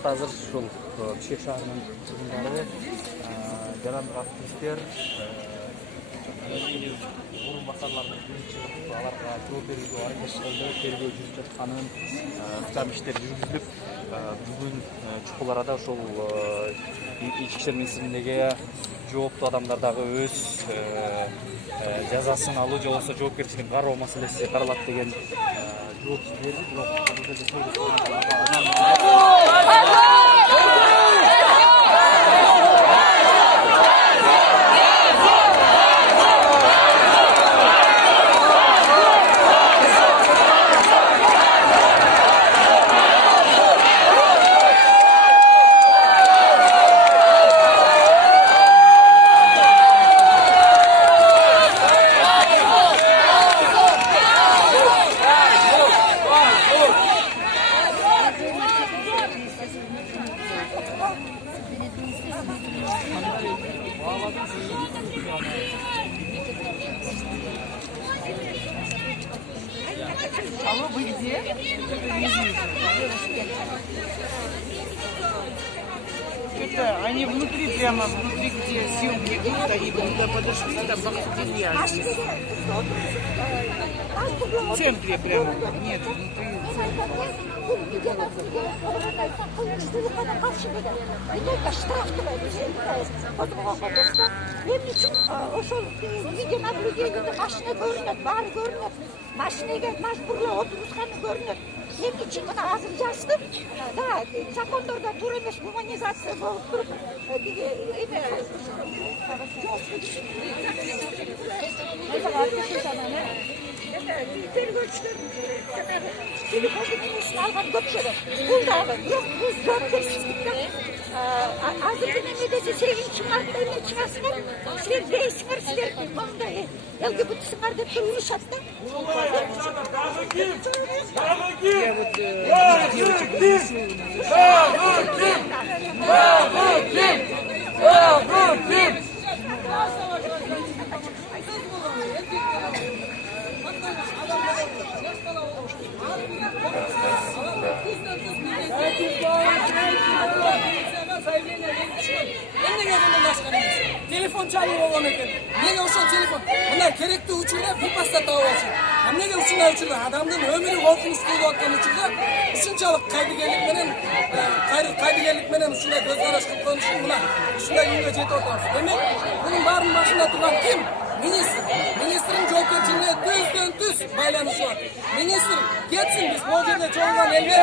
убакытта азыр ушул Бишкек шаарынын тургундары, жарандык активисттер, орун басарлардын күнү чыгып, аларга жооп берүүгө аракет кылды, тергөө жүрүп жатканын, ыкчам иштер жүргүзүлүп, бүгүн чукул арада ошол ички иштер министрлигиндеги жооптуу адамдар дагы өз жазасын алуу же болбосо жоопкерчиликин кароо маселеси каралат деген жооп берди. Алло, вы где? Это они внутри, прямо внутри, где съемки будут, они туда подошли, там бахтилья. В центре прямо. Нет, внутри. Машинеге мажбурлап отургузганы көрүнөт. Эмне үчүн мына азыр жаздым. Да, закондордо туура эмес гуманизация болуп туруп, телефонду менесин алган көпчүлүк. Бул дагы бирок бул жоопкерчиликтен азыркы неме десе 8 мартта эмне чыгасыңар, силер дейсиңер, силер мондай ЛГБТсыңар деп турушат да. Telefon çalıyor olan ekan. Nega ошол telefon? Мына керектүү учурда бипаста таап алышат. Эмнеге ушундай учурда адамдын өмүрү коркунучтуу болуп аткан учурда ушунчалык кайдыгерлик менен ушундай көз караш кылып коюшун мына ушундай күнгө жетип атабыз. Демек, мунун баарынын башында турган ким? Министр. Министрдин жоопкерчилигине түздөн-түз байланышы бар. Министр кетсин, биз бул жерде чогулган элге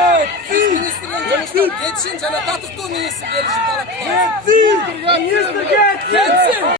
министрдин жумуштан кетишин жана татыктуу министр келишин талап кылабыз. Кетсин! Министр кетсин!